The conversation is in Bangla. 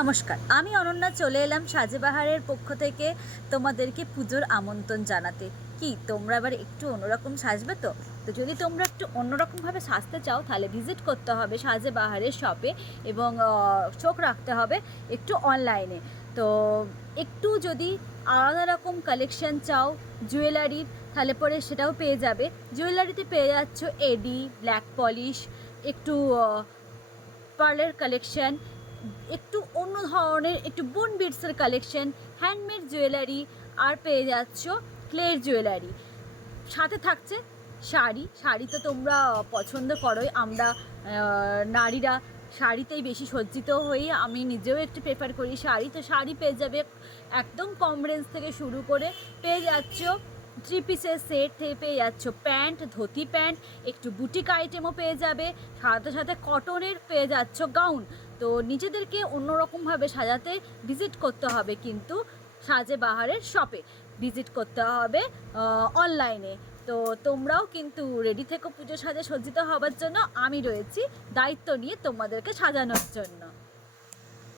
নমস্কার, আমি অনন্যা চলে এলাম সাজেবাহারের পক্ষ থেকে তোমাদেরকে পুজোর আমন্ত্রণ জানাতে। কি তোমরা এবার একটু অন্যরকম সাজবে তো? তো যদি তোমরা একটু অন্যরকমভাবে সাজতে চাও তাহলে ভিজিট করতে হবে সাজেবাহারের শপে এবং চোখ রাখতে হবে একটু অনলাইনে। তো একটু যদি আলাদা রকম কালেকশন চাও জুয়েলারির, তাহলে পরে সেটাও পেয়ে যাবে। জুয়েলারিতে পেয়ে যাচ্ছ এডি, ব্ল্যাক পলিশ, একটু পার্লের কালেকশন, একটু অন্য ধরনের একটু বোন বিটসের কালেকশন, হ্যান্ডমেড জুয়েলারি, আর পেয়ে যাচ্ছ ক্লের জুয়েলারি। সাথে থাকছে শাড়ি। শাড়ি তো তোমরা পছন্দ করোই, আমরা নারীরা শাড়িতেই বেশি সজ্জিত হই, আমি নিজেও একটু প্রেফার করি শাড়ি। তো শাড়ি পেয়ে যাবে একদম কম রেঞ্জ থেকে শুরু করে, পেয়ে যাচ্ছ থ্রি পিসের সেট থেকে পেয়ে যাচ্ছ প্যান্ট, ধুতি প্যান্ট, একটু বুটিক আইটেমও পেয়ে যাবে, সাথে সাথে কটনের পেয়ে যাচ্ছ গাউন। তো নিজেদেরকে অন্যরকমভাবে সাজাতে ভিজিট করতে হবে, কিন্তু সাজেবাহারের শপে ভিজিট করতে হবে অনলাইনে। তো তোমরাও কিন্তু রেডি থেকো পুজো সাজে সজ্জিত হবার জন্য, আমি রয়েছি দায়িত্ব নিয়ে তোমাদেরকে সাজানোর জন্য।